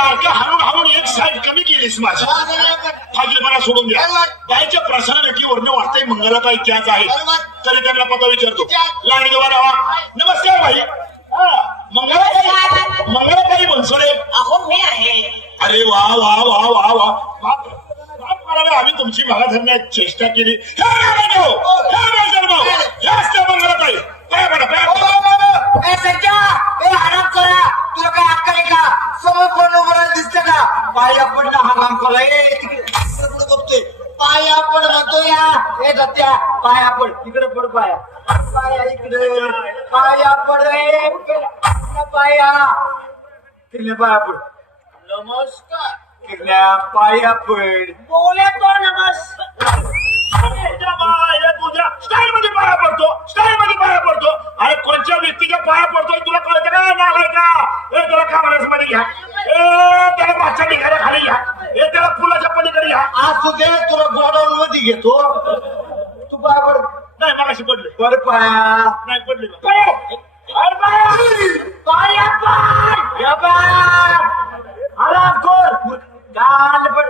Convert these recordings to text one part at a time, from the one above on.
सारखं हारून हारून एक साईड कमी केलीस माझी फाजीलपणा सोडून द्या. बाईच्या पर्सनॅलिटीवरनं वाटतंय मंगलाताई त्याच आहेत. तरी त्यांना पता विचारतो. लाईन देवा राहा. नमस्कार भाई. मंगलाताई बनसोडे. अहो मी आहे. अरे वा वा वा वा वा. आम्ही तुमची मागा धरण्यात चेष्टा केली. मंगलाताई आराम करा. तुला काय अक्कल आहे का? समोर कोण उभं दिसतं का? पाया पडला हंगाम करा. पुढे बघतोय पाया पड म्हणतो या. हे दत्त्या पाया पड. तिकडे पड पाया. पाया इकडे पाया पड. पाया किल्ल्या पाया पड. नमस्कार. किल्ल्या पाया पड. बोले तो नमस्कार. स्टाईल मध्ये पाया पडतो. स्टाईल मध्ये पाया पडतो. अरे कोणत्या व्यक्तीच्या पाया पडतोय तुला कळतं का? नालाय का? हे त्याला कामाला मध्ये घ्या. त्याला मागच्या निघायला खाली घ्या. हे त्याला फुलाच्या पलीकडे घ्या. आज तू दे तुला गोडाऊन मध्ये घेतो. तू पाया पड. नाही मागाशी पडले. पर पाया नाही पडले. पाया पड. आराम कर. गाल पड.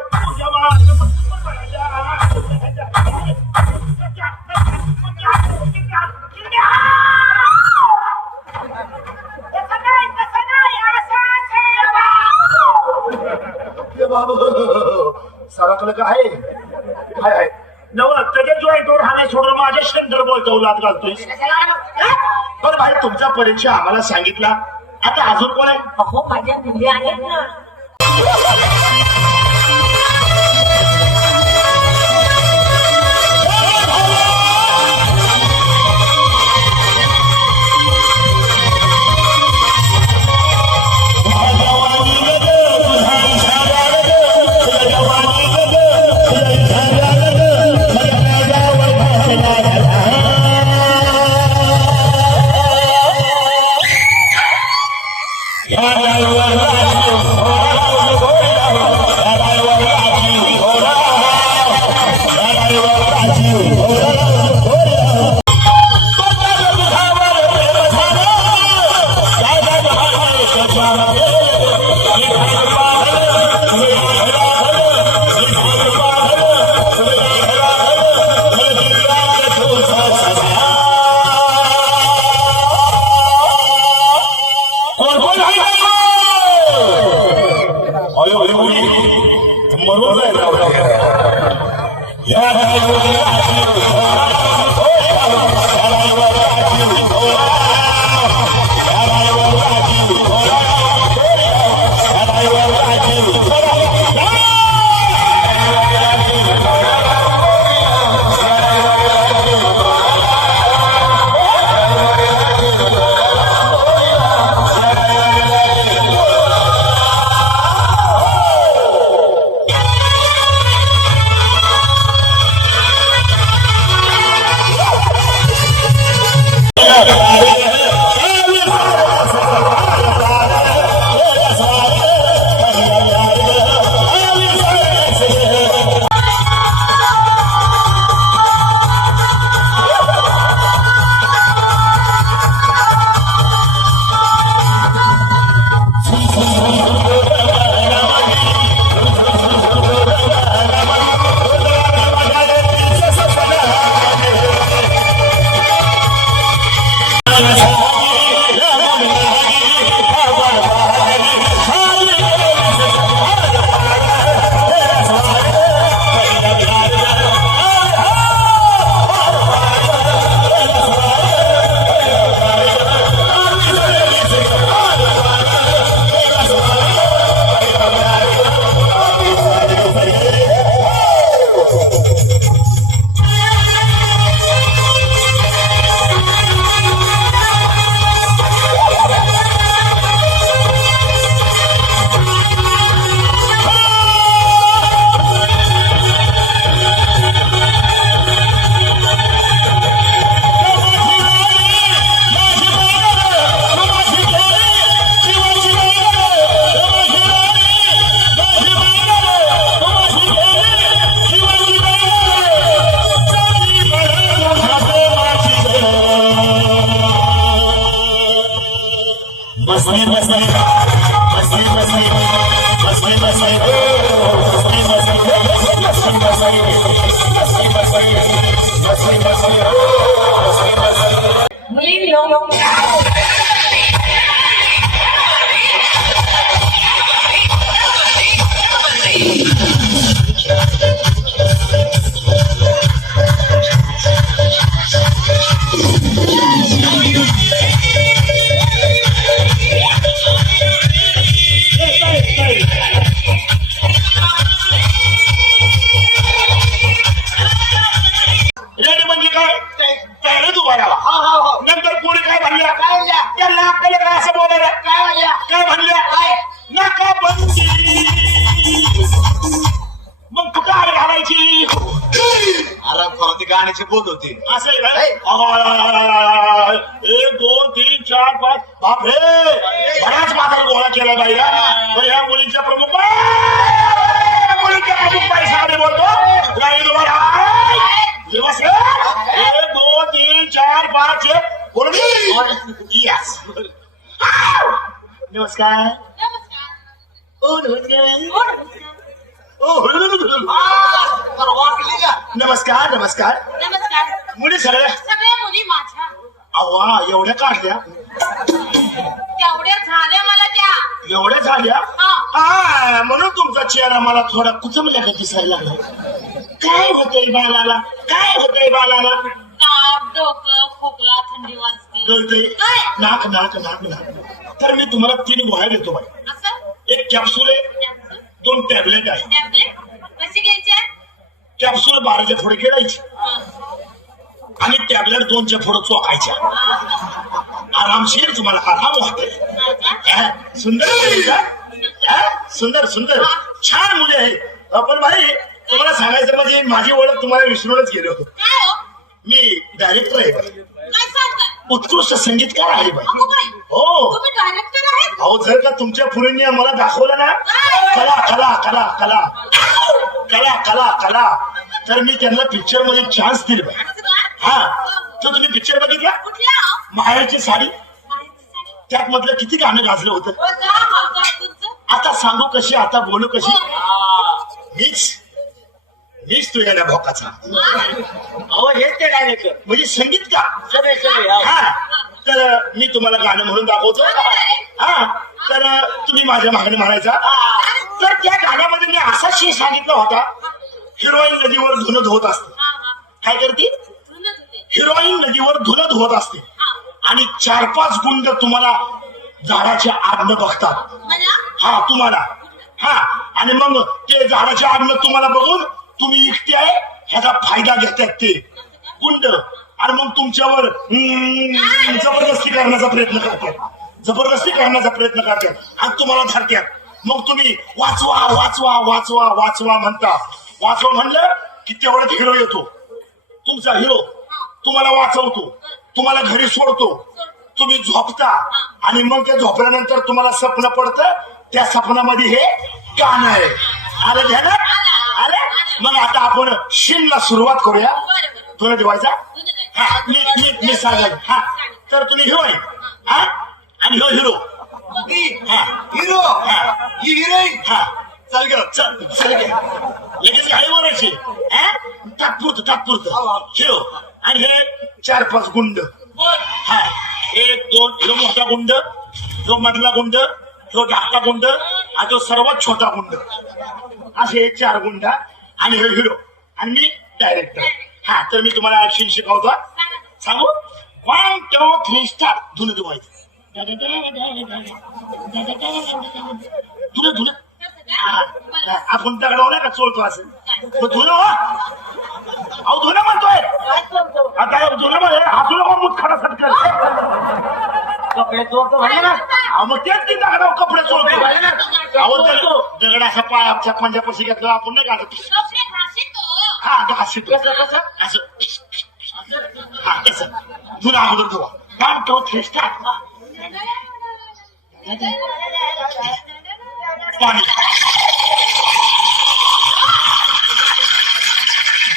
सराकडे काय आहे नव त्याच्या जॉईंटवर हाणे सोडून माझ्या शेंडर बोलतो लात घालतोय. बरं भाई तुमचा परिचय आम्हाला सांगितला. आता अजून कोण आहे? अहो माझ्या मुली आहेत ना. गाण्याचे बोध होते. असं आहे का? 1 2 3 4 5 बापरे बराच माझा गोळा केला बाईला. पण ह्या मुलींच्या प्रमुख बाई साहेब बोलतो राहील बरं. 1 2 3 4 5 6 बोल. यस नमस्कार. ओ नमस्कार. वाटली का? नमस्कार नमस्कार. नमस्कार. मुली सगळ्या सगळ्या मुली माझ्या अव्वा एवढ्या काढल्या तेवढ्या झाल्या मला त्या. एवढ्या झाल्या हा. हा म्हणून तुमचा चेहरा मला थोडा कुचमल्या का दिसायला लागला. काय होतंय बालाला काय होतंय बालाला. ताप डोकं खोकला थंडी वाजते. कळतंय काय? नाक नाक नाक नाक. तर मी तुम्हाला 3 गोळ्या देतो बाई. असं 1 कॅप्सूल आहे टॅब्लेट 2 टॅबलेट आहे. कशी घ्यायचे? कॅप्सूल 12च्या पुढे गिळायची आणि टॅबलेट 2च्या पुढे चोकायच्या. आरामशीर तुम्हाला आराम होतोय. सुंदर मुली का? सुंदर सुंदर छान मुली आहे. पण भाई तुम्हाला सांगायचं म्हणजे माझी ओळख तुम्हाला विसरूनच गेलो. काय हो? मी डायरेक्टर आहे बाई. काय सांगताय? उत्कृष्ट संगीतकार आहे बाई. अगो बाई, हो तुम्ही डायरेक्टर आहेत? अहो जर का तुमच्या पुरींनी मला दाखवलं ना कला कला कला कला कला कला कला तर मी त्यांना पिक्चर मध्ये चान्स दिल बाई. असं का? हा तर तुम्ही पिक्चर बघितला कुठल्या हो? माहेरची साडी बाहेरची साडी. त्यात मधलं किती गाणं गाजलं होतं. हो का? हो का? तुमचं? आता सांगू कशी आता बोलू कशी. हो. मीच मीच तू याला भोकाचा अहो हेच ते डायरेक्टर. म्हणजे संगीतकार. सगळे हा तर मी तुम्हाला गाणं म्हणून दाखवतो. हा तर तुम्ही माझ्या मागणी म्हणायचा. तर त्या गाण्यामध्ये मी असा शी सांगितला होता हिरोईन नदीवर धुणं धुवत असते. हा, हा. काय करते धुणं धुते. हिरोईन नदीवर धुणं धुवत असते हा. आणि 4-5 गुंड तुम्हाला झाडाच्या आडनं बघतात. मला? हा तुम्हाला हा आणि मग ते झाडाच्या आडनं तुम्हाला बघून तुम्ही एकटे आहे ह्याचा फायदा घेतात ते गुंड आणि मग तुमच्यावर जबरदस्ती करण्याचा प्रयत्न करतात. जबरदस्ती करण्याचा प्रयत्न करतात आणि तुम्हाला धरतात. मग तुम्ही वाचवा वाचवा वाचवा वाचवा म्हणता. वाचवा म्हणलं की तेवढ्यात हिरो येतो. तुमचा हिरो तुम्हाला वाचवतो. तुम्हाला घरी सोडतो. तुम्ही झोपता आणि मग ते झोपल्यानंतर तुम्हाला स्वप्न पडतं. त्या स्वप्नामध्ये हे गाणं आहे. आलं ध्यानात आलं. मग आता आपण शिनला सुरुवात करूया. बरं बरं. तुला ठेवायचा धुणं धुते. हा मी सांगाल. हा तर तुम्ही हिरोईन हा आणि ह्यो हिरो हा हिरो ही हिरोईन. हा चल ग. चल चल घे. लगेच गाडी बोलायची तात्पुरतं तात्पुरतं हिरो आणि हे 4-5 गुंड. बोल. हा 1 2 हिरो मोठा गुंड जो मधला गुंड जो धाकटा गुंड आणि तो सर्वात छोटा गुंड असे 4 गुंड आणि हे हिरो आणि मी डायरेक्टर. हा तर मी तुम्हाला ऍक्शन शिकवतो. सांगू 1 2 3 स्टार्ट. धुणं धुवायचं. धुणं धुणं आपण दगडावर नाही का चोळतो असं मग धुणं हो. अहो धुणं म्हणतोय आता धुणं म्हणजे हातू नको मूत खडा सटकल. कपडे चोरतो म्हणजे ना. अहो मग तेच की दगडावर कपडे चोळतो. अहो दगड असा पाय आमच्या पंजापाशी घेतला आपण नाही घालत. कपडे घासीतो. हा घासी कसं असं हा तसं धुणं अगोदर धुवा. 1 2 3 स्टार्ट. पाणी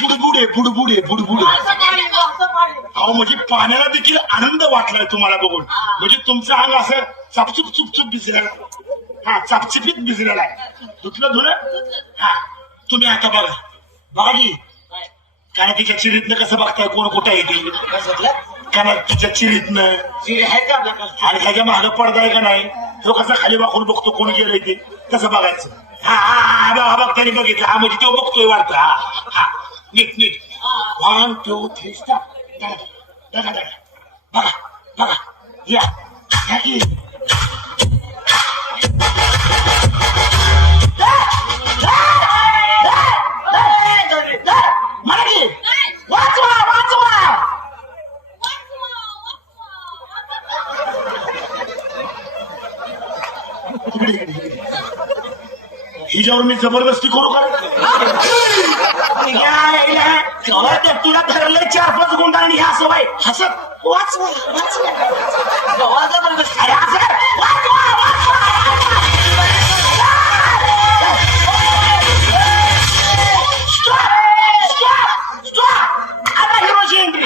बुडबुडे बुडबुडे बुडबुडे. असं पाणी, असं पाणी. अहो म्हणजे पाण्याला देखील आनंद वाटलाय तुम्हाला बघून. म्हणजे तुमचं अंग असं चापचूप चुपचूप भिजलेला हा चापचिपीत भिजलेला आहे. धुतलं धुणं हा तुम्ही आता बघा बघा की काय तिच्या चिरीतनं कसं बघताय कोण कुठं येते काय तिच्या चिरीतनं चिरी आहे का आपल्याकडे? आणि ह्याच्या मागं पडदा आहे का नाही तो कसा खाली वाकून बघतो कोण गेलंय ते तसं बघायचं. हा हा हा बघा बघ त्याने बघितलं हा म्हणजे तो बघतोय वाटतं. हा हा नीट नीट 1 2 3 स्टार्ट. बघा बघा या या की. मला की वाचवा वाचवा. हिच्यावर मी जबरदस्ती करू का? तेव्हा ते तुला धरले 4-5 गुंडांनी ह्या सवय हसत वाचवा गव्हाचा पण बस. अरे असं वाचवा आता हिरोची एंट्री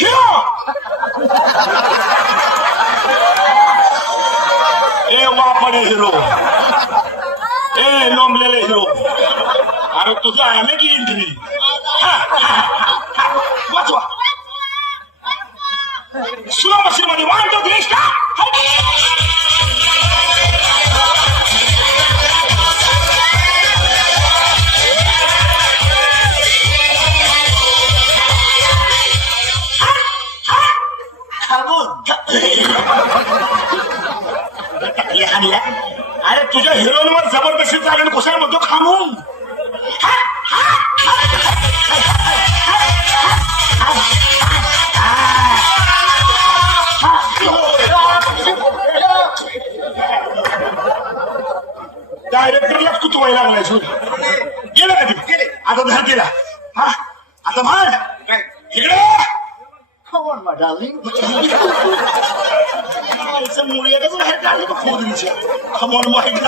हिरो ए वापडे हिरो ए लोंबलेले हिरो अरे तुझं आहे ना की एंट्री वाचवा स्लो मशीन मध्ये 1 2 3 अरे तुझ्या हिरोईनवर जबरदस्ती चालून कशाला म्हणतो खामून डायरेक्टरलाच कुतवायला लागलाय गेलं का ते गेले आता धर दिला हा आता म्हण काय इकडे खबर मा डार्लिंग मुळ्यातच बाहेर काढलं का खोदरीच्या खमोन माहिती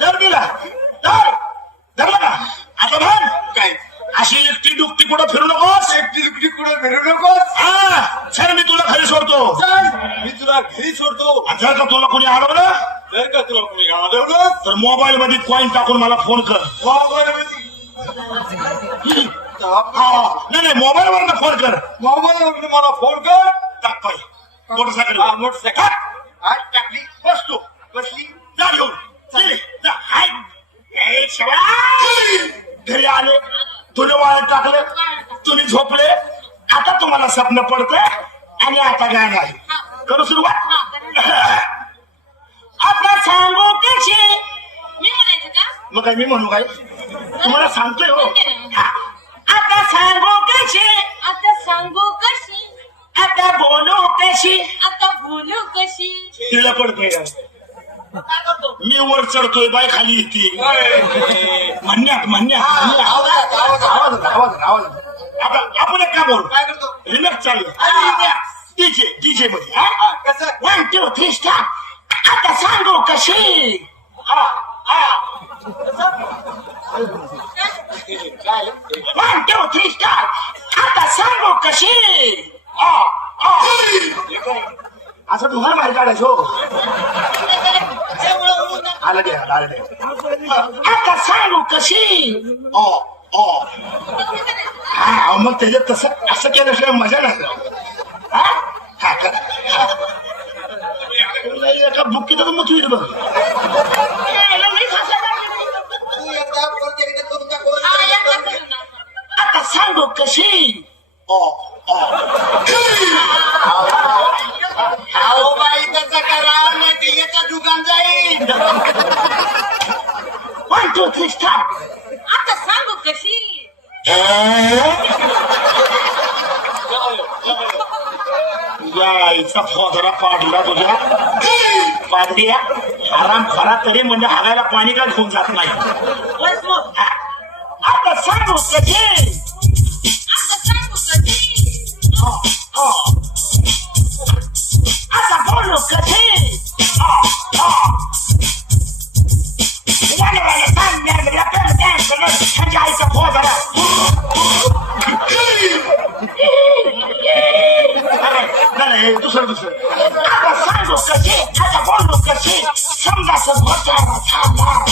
धर दिला धरला का आता म्हण काय अशी एकटी दुखटी कुठं फिरू नकोस एकटी दुकटी कुठं फिरू नकोस. हा सर मी तुला घरी सोडतो चल मी तुला घरी सोडतो. आणि जर का तुला कोणी अडवलं जर का तुला कोणी अडवलं तर मोबाईल मध्ये कॉइन टाकून मला फोन कर नाही मोबाईल वर फोन कर मोबाईलवरून मला फोन कर. टाकतोय मोटरसायकल हा, मोटरसायकल आज टाकली बसतो बसली जा घेऊन गेले. जा, हाय. ए, शेवया. घरी आले तुला वाळत टाकलं तुम्ही झोपले आता तुम्हाला स्वप्न पडतंय आणि आता गाणं आहे करू सुरुवात आता सांगू कशी मी म्हणायचं का मग काय मी म्हणू काय तुम्हाला सांगतोय हो हा. आता सांगू कशी आता सांगू कशी आता बोलू कशी आता बोलू कशी तिला पडतोय काय करतो मी वर चढतोय बाय खाली येते म्हणण्यात आवाज आता आपण एक का बोल काय करतो रिमॅक्स चालू आणि डीजे मध्ये हा? कसं 1 2 3 स्टार्ट आता सांगू कशी हा हा 1 2 3 स्टार्ट आता सांगू कशी असं तुम्हाला माहिती काढायचो आलं दे आता सांगू कशी हा मग त्याच्यात तसं असं केल्याशिवाय मजा नाही हा? हा, कर. हा. एका बुक्कीतच मग तू बघ तू एकदा प्रत्येक तुमचा हा, एकदा करू ना. आता सांगू कशी अहो बाई तसं करा नाही ते याच्या दुकान जाईल 1 2 3 स्टार्ट आता सांगू कशी यायचा फोदरा पाडला तुझ्या पाडल्या आराम खरा तरी म्हणजे हागायला पाणी का घेऊन जात नाही हा. आता सांगू कशी आता सांगू कशी आता बोलू कशी ह्याच्या आईचा फोदरा दुसरं आता सांगू कशी आता बोलू कशी समजा घोटाळा थांबला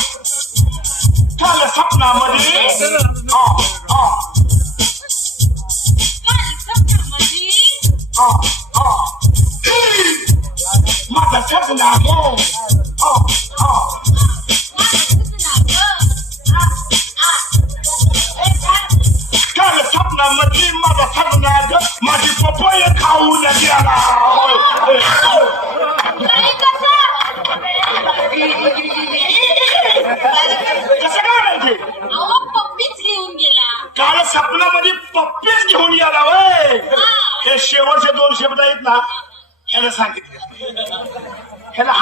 झालं स्वप्नामध्ये माझा सपना गो काल स्वप्नामध्ये माझा सपना ग माझी पपई खाऊन गेला कसं काय माहिती पप्पीच लिहून गेला काल स्वप्नामध्ये पप्पीच घेऊन गेला वय हे शेवटचे 2 शब्द आहेत ना ह्याला सांगितले ह्याला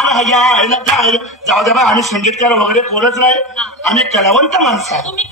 जाऊ द्या बा आम्ही संगीतकार वगैरे कोणच नाही आम्ही कलावंत माणसं आहे तुम्ही